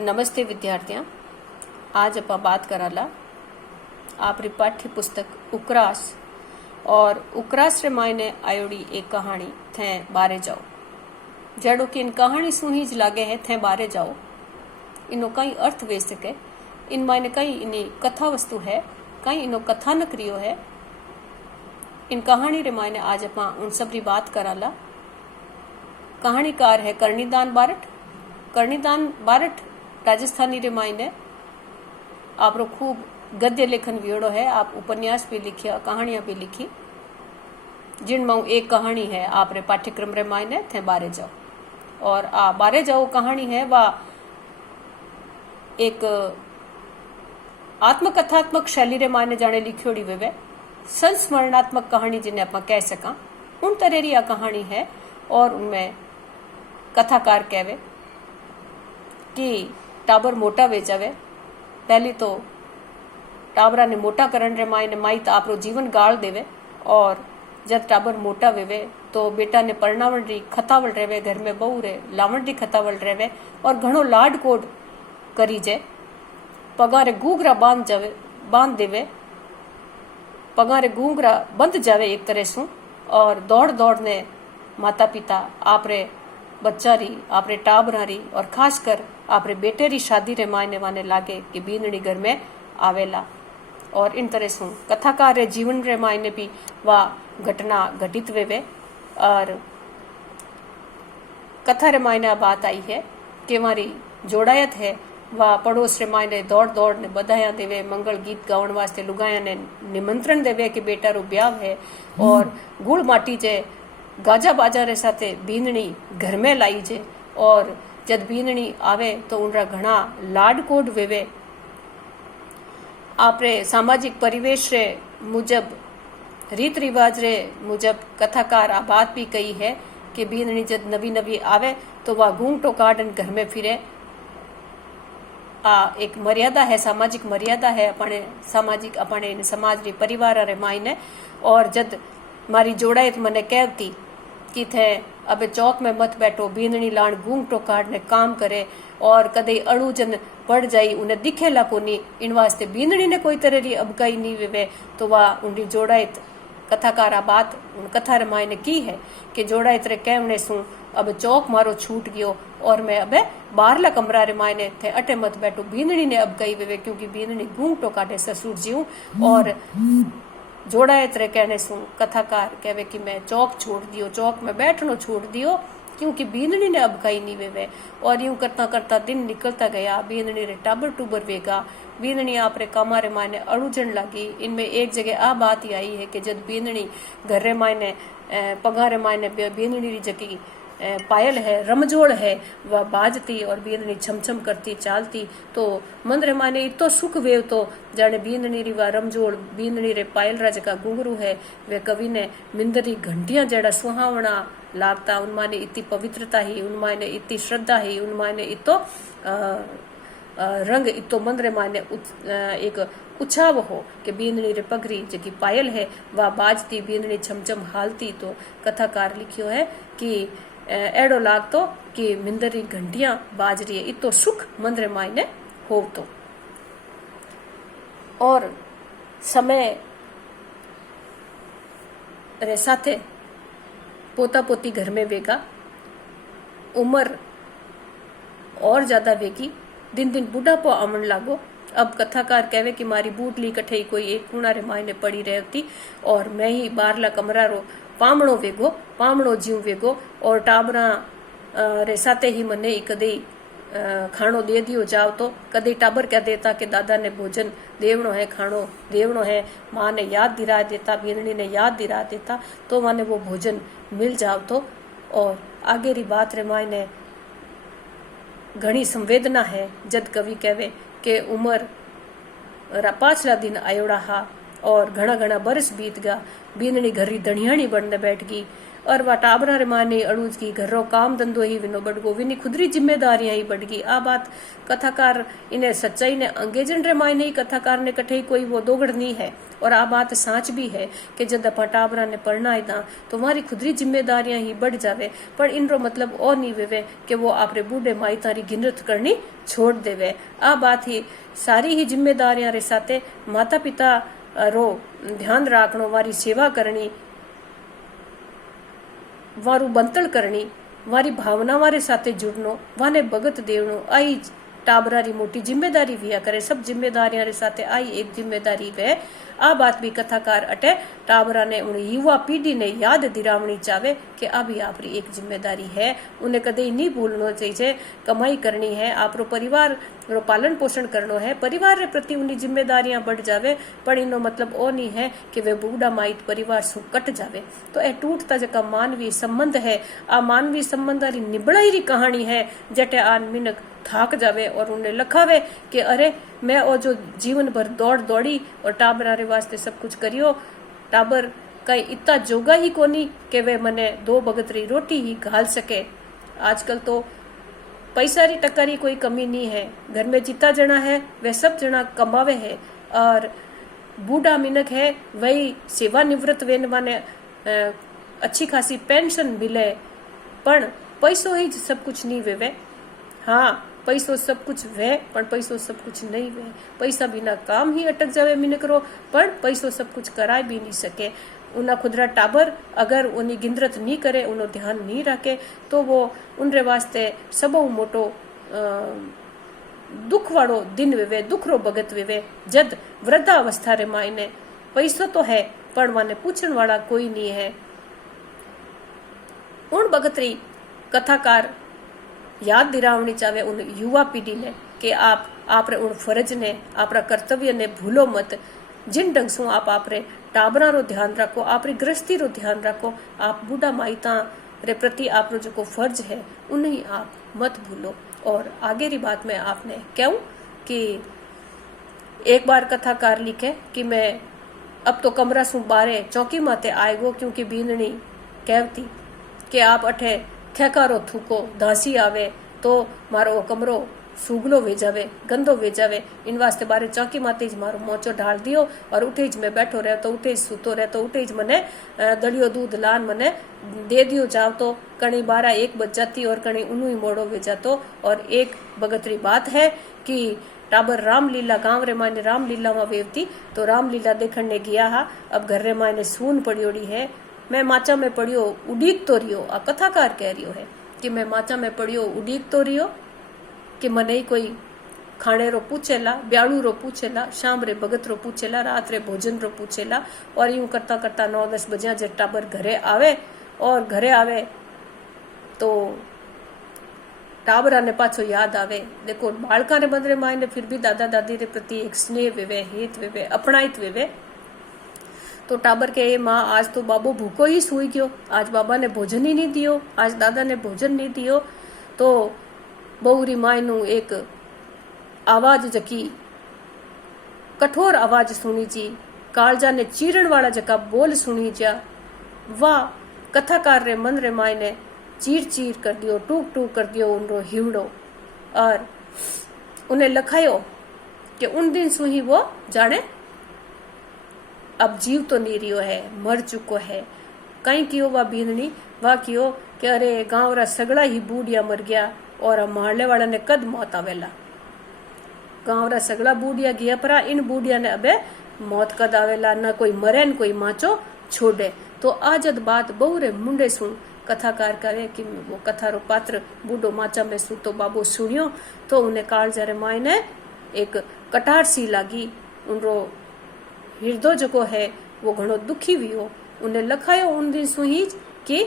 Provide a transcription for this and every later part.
नमस्ते विद्यार्थियों। आज आप बात कराला आपरी पाठ्य पुस्तक उक्रास और उक्रास रे मायने आयोड़ी एक कहानी थे बारे जाओ। जड़ो कि इन कहानी सुनी ज लागे है थे बारे जाओ। इनो कई अर्थ वे सके, इन मायने कई इनी कथा वस्तु है, कई इनो कथानक रियो है। इन कहानी रे मायने आज आप उन सब री बात कराला। कहानीकार है कर्णीदान बारट। कर्णीदान बारट राजस्थानी रे मायने आपरो खूब गद्य लेखन वियोड़ो है। आप उपन्यास भी लिखिया, कहानियां भी लिखी, जिनमें एक कहानी है आप रे पाठ्यक्रम रे मायने थे बारे जाओ। और आ बारे जाओ कहानी है वा एक आत्मकथात्मक शैली रे मायने जाने लिखियोड़ी वे संस्मरणात्मक कहानी जिन्हें आप कह सका उन तरह री कहानी है। और उनमें कथाकार कहवे कि टाबर मोटा वेचावे। पहली तो टाबरा ने मोटा करण रे मायने माई तो आपरो जीवन गाल देवे। और जब टाबर मोटा वेवे तो बेटा ने परणावण री खतावल रेवे, घर में बहू रे लावण री खतावल रेवे और घणो लाड कोड करी जे। पगारे घूंघरा बांध देवे, पगारे घूंघरा बंध जावे एक तरह से। और दौड़ दौड़ ने माता पिता आपरे बच्चा री, आपरे टाबरा री और खासकर आपरे बेटे री शादी रे मायने वाने लागे कि बीनड़ी घर में आवेला। और इन तरह से कथाकार रे जीवन रे मायने भी वह घटना घटित वेवे। और कथा रे मायने बात आई है कि हमारी जोड़ायत है वह पड़ोस रे मायने दौड़ दौड़ ने बधाया देवे, मंगल गीत गावन वास्ते लुगाया ने निमंत्रण देवे कि बेटा रो ब्याह है। और गुड़ माटी जे गाजा बाजा रे साथे बीनणी घर में लाई जे। और जब बीनणी आवे तो उनरा घना लाडकोड वेवे। आपरे सामाजिक परिवेश रे मुजब, रीत रिवाज रे मुजब कथाकार आ बात भी कही है कि बीनणी जब नवी नवी आवे तो वह घूंघटो काढ़न घर में फिरे। आ एक मर्यादा है, सामाजिक मर्यादा है अपने सामाजिक अपने समाज री परिवार रे मायने। और जब मारी जोड़ायत मने कहती कि थे अबे चौक में मत बैठो, बीनणी लाण घूंघटो काढ़ने काम करे और कदे अड़ूजन पड़ जाई उन्हें दिखेला कोनी, इन वास्ते बीनणी ने कोई तरह री अबकाई नहीं वेवे। तो वह उनकी जोड़ायत कथाकारा बात उन कथा रे मायने की है कि जोड़ायत रे कहने सु अब चौक मारो छूट गयो और मैं अबे बाहरला कमरा रे मायने थे अटे मत बैठो, बीनणी ने अबकाई वेवे क्योंकि बीनणी घूंघटो काढ़े ससुर जीव। और जोड़ायत रे कहने सु कथाकार कहवे कि मैं चौक छोड़ दियो, चौक में बैठनो छोड़ दियो क्योंकि बीनणी ने अब कहीं नहीं वेवे। और यूं करता करता दिन निकलता गया। बीनणी रे टाबर टूबर वेगा, बीनणी आप रे कामा रे मायने अड़ूजन लगी। इनमें एक जगह आ बात ही आई है कि जब बीनणी घर रे मायने पगारे मायने बीनणी री जगी पायल है, रमजोड़ है, वह बाजती और बीनणी छमछम करती चालती तो मन रे माने इतो सुख वेव तो जाने बीनणी री वह रमजोड़ बीनणी रे पायल रा जका घुंघरू है वे कवि ने मिंदरी घंटियां जड़ा सुहावना लागता। उनमाने इतनी पवित्रता ही, उनमाने इतनी श्रद्धा ही, उनमाने इतो रंग इतो मन रे माने एक उछाव हो कि बीनणी रे पगरी जकी पायल है वह बाजती, बीनणी छमछम हालती। तो कथाकार लिखियो है कि एड़ो लागतो कि मिंदरी घंटियां बाज रही है, इतो सुख मन रे मायने हो। तो और समय रे साथे पोता पोती घर में वेगा, उम्र और ज्यादा वेगी, दिन दिन बुढ़ापो आमन लागो। अब कथाकार कहवे कि मारी बूटली कठे कोई एक कुणा रे मायने पड़ी रहती और मैं ही बारला कमरा रो पामणो वेगो, पामणो जीव वेगो। और टाबरा रे साथे ही मने कदे खाणो दे दियो जाओ तो कदे टाबर कह देता कि दादा ने भोजन देवणो है, खाणो देवणो है, माँ ने याद दिला देता, बीनणी ने याद दिला देता तो माने वो भोजन मिल जाओ तो। और आगे री बात रे मायने घणी संवेदना है। जद कवि कहवे कि उम्र रा पाछला दिन आयोड़ा हा और घना घना बरस बीत गया, बीनणी घर री धनियाणी बनने बैठ गई और वा टाबरा रे माने अड़ूज की घर रो काम धंधो ही विनो बढ़गो विनी खुदरी जिम्मेदारियां ही बढ़गी। आ बात कथाकार इन्हें सच्चाई ने अंगेजन रे मायने ही कथाकार ने कठे कोई वो दोगड़ नहीं है। और आ बात साच भी है कि जब अपा टाबरा ने पढ़ना है तो हमारी खुदरी जिम्मेदारियां ही बढ़ जावे, पर इनरो मतलब और नहीं वेवे कि वो आपरे बूढ़े माई तारी गिनरत करनी छोड़ देवे। आ बात ही सारी ही जिम्मेदारियां रे साथे माता पिता रो ध्यान राखनो, वारी सेवा करनी, वारू बंतल करनी, वारी भावना वारे साथे जुड़नो, वाने भगत देवनो, आई टाबरा री मोटी जिम्मेदारी विया करे। सब जिम्मेदारियां रे साथे आई एक जिम्मेदारी वे। आ बात भी कथाकार अटे टाबरा ने उन युवा पीढ़ी ने याद दिलावनी चाहे कि अभी आपरी एक जिम्मेदारी है, उन्हें कदे नहीं भूलना चाहिए। कमाई करनी है, आपरो परिवार रो पालन पोषण करनो है, परिवार रे प्रति उनकी जिम्मेदारियां बढ़ जावे, पर इनो मतलब ओ नहीं है कि वे बूढ़ा माइट परिवार सु कट जावे। तो ए टूटता जका मानवीय संबंध है, आ मानवीय संबंध री निबड़ाई री कहानी है, जटे आन मिनक थाक जावे और उन्हें लखावे कि अरे मैं ओ जो जीवन भर दौड़ दौड़ी और टाबरा रे वास्ते सब कुछ करियो, टाबर कई इतना जोगा ही कोनी कि वे मने 2 भगत री रोटी ही घाल सके। आजकल तो पैसा री टक्कर कोई कमी नहीं है, घर में जितना जना है वे सब जना कमावे है, और बूढ़ा मिनक है वही सेवानिवृत्त वेन माने अच्छी खासी पेंशन मिले, पर पैसों ही सब कुछ नहीं वेवे। हाँ, पैसो सब कुछ वे, पर पैसो सब कुछ नहीं वे। पैसा बिना काम ही अटक जावे मिनकरो, पर पैसो सब कुछ कराए भी नहीं सके। उना खुदरा टाबर अगर उन्हीं गिनरत नहीं करे, उनो ध्यान नहीं रखे, तो वो उनरे वास्ते सबो मोटो दुख वालो दिन वेवे, दुख रो भगत वेवे। जद वृद्धावस्था रे मायने पैसो तो है, पर वाने पूछन वाला कोई नहीं है। उन भगतरी कथाकार याद दिलावनी चाहे उन युवा पीढ़ी ने कि आप उन फर्ज ने, आपरा कर्तव्य ने भूलो मत। जिन ढंग से आप आपरे टाबरा रो ध्यान रखो, आपरी गृहस्थी रो ध्यान रखो, आप बूढ़ा माइता रे प्रति आपरो जो फर्ज है उन्हें आप मत भूलो। और आगे री बात मैं आपने कहूं कि एक बार कथाकार लिखे कि मैं अब तो कमरा सु बारे चौकी माते आएगो, क्योंकि बींदनी कहती कि आप अठे खेकारो थूको धासी आवे तो मारो कमरो सूगलो वेजावे, गंदो वेजावे। इन वास्ते बारे चौकी माते मारो मोचो ढाल दियो और उठे मैं बैठो रहे तो उठे सूतो रहे तो उठे मने दलियो दूध लान मने दे दियो जाओ। तो कणी 12-1 बज जाती और कणी उन्नू ही मोड़ो वेजातो। और एक बगतरी बात है कि टाबर रामलीला गांव रे मायने रामलीला में वेवती, तो रामलीला देखने गया हा। अब घर रे मायने सून पड़ियोड़ी है, मैं माचा में पढ़ियो उड़ीक तो रियो। आ कथाकार कह रियो है कि मैं माचा में पढ़ियो उड़ीक तो रियो, कि मने ही कोई खाने रो पूछेला, ब्याड़ू रो पूछेला, शाम रे भगत रो पूछेला, रात रे भोजन रो पूछेला। और यूं करता करता 9-10 बजे जब टाबर घरे आवे, और घरे आवे तो टाबरा ने पाछो याद आवे। देखो बालका रे बंदरे मायने फिर भी दादा दादी रे प्रति एक स्नेह वेवे, हित वेवे, अपनाइत वेवे। तो टाबर के माँ आज तो बाबू भूखो ही सोई गयो, आज बाबा ने भोजन ही नहीं दियो, आज दादा ने भोजन नहीं दियो। तो बहुरी मायनू एक आवाज जकी कठोर आवाज सुनी जी, कालजा ने चीरण वाला जका बोल सुनी जा। वाह कथाकार रे मन रे मायने चीर चीर कर दियो, टूक टूक कर दियो उनरो हिवड़ो। और उन्हें लखायो कि उन दिन सु ही वो जाने अब जीव तो नहीं रियो है, मर चुको है। कहीं कियो वा बीननी वा कियो कि अरे गांव रा सगड़ा ही बूढ़िया मर गया और मारने वाला ने कद मौत आवेला। गांव रा सगड़ा बूढ़िया गया परा, इन बूढ़िया ने अबे मौत कद आवेला, न कोई मरे न कोई माचो छोड़े। तो आजद बात बहुरे मुंडे सुन कथाकार करे कि वो कथा रो पात्र बूढ़ो माचा में सूतो बाबू सुनियो। तो उन्हें काल जरे मायने एक कटार सी लागी, उनरो हृदय जो है वो घणो दुखी भी हो। उन्हें लखायो उन दिन सुही कि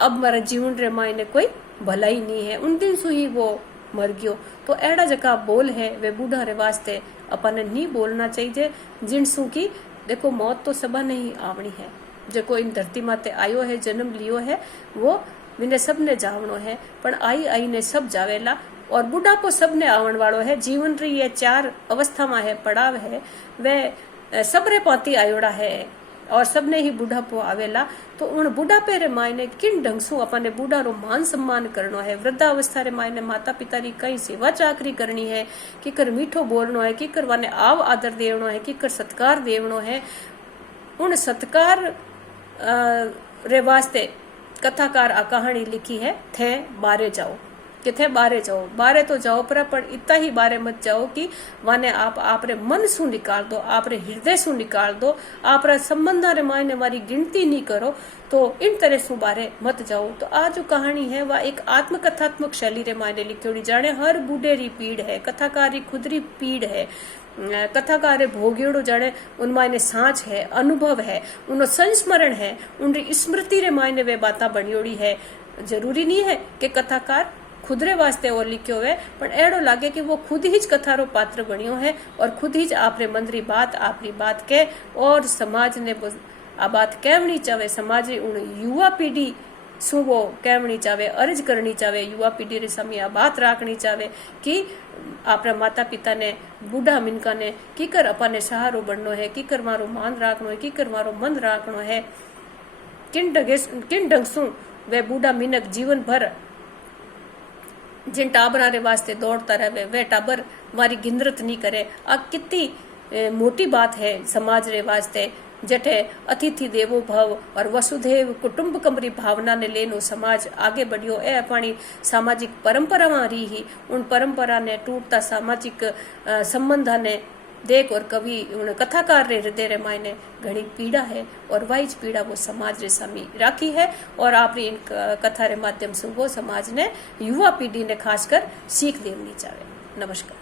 अब मारा जीवन रे मायने कोई भलाई नहीं है, उन दिन सुही वो मर गयो। तो एड़ा जका बोल है वे बूढ़ा रे वास्ते अपन नहीं बोलना चाहिए। जिन सु की देखो मौत तो सबा नहीं आवनी है, जो इन धरती माते आयो है, जन्म लियो है, वो विने सबने जावनो है, पण आई आई ने सब जावेला। और बुढ़ापो सबने आवन वालो है। जीवन री ये 4 अवस्था में है, पड़ाव है, वे सबरे पाती आयोड़ा है। और सबने ही बुढ़ापो आवेला। तो उन बुढ़ापे रे मायने किन ढंग से अपने बूढ़ा रो मान सम्मान करनो है, वृद्धावस्था रे मायने माता पिता री कई सेवा चाकरी करनी है, किकर मीठो बोलनो है, किकर वाने आव आदर देवनो है, किकर सत्कार देवनो है। उन सत्कार रे वास्ते कथाकार आ कहानी लिखी है, थे बारे जाओ, कि थे बारे जाओ, बारे तो जाओ पर इतना ही बारे मत जाओ कि वाने आप आपरे मन सु निकाल दो, आपरे हृदय सु निकाल दो, आपरा संबंधा रे मायने वारी गिनती नहीं करो, तो इन तरह सु बारे मत जाओ। तो आ जो कहानी है वह एक आत्मकथात्मक शैली रे मायने लिखी, जाने हर बूढ़े री पीड़ है, कथाकारी खुद री पीड़ है, कथाकार भोगेड़ो जाने उन मायने सांच है, अनुभव है, उन संस्मरण है, उन स्मृति रे मायने वे बाता बनियोड़ी है। जरूरी नहीं है कि कथाकार खुद रे वास्ते और लिखियो है, पर एड़ो लागे कि वो खुद ही कथा रो पात्र बनियो है और खुद ही आपरे मन री बात आपरी बात के और समाज ने आ बात कहनी चाहे, समाज उन युवा पीढ़ी सु वो कहनी चाहे, अर्ज करनी चाहे, युवा पीढ़ी रे सामने आ बात राखनी चाहे कि आपरा माता पिता ने बूढ़ा मिनका ने कीकर अपने सहारो बननो है, कीकर मारो मान राखनो है, कीकर मारो मन राखनो है, किन ढंग सु वे बूढ़ा मिनक जीवन भर जिन टाबरा रे वास्ते दौड़ता रहे वे टाबर मारी गिनरत नहीं करे। आ कितनी मोटी बात है समाज रे वास्ते, जठे अतिथि देवो भव और वसुधैव कुटुंबकम री भावना ने लेनो समाज आगे बढ़ियो। ए अपनी सामाजिक परंपरा रही ही उन परंपरा ने टूटता सामाजिक संबंधा ने देख और कवि कथाकार रे हृदय रे मायने घनी पीड़ा है और वही पीड़ा वो समाज रे सामी राखी है और आपरी इन कथा रे माध्यम से वो समाज ने युवा पीढ़ी ने खासकर सीख देनी चाहे। नमस्कार।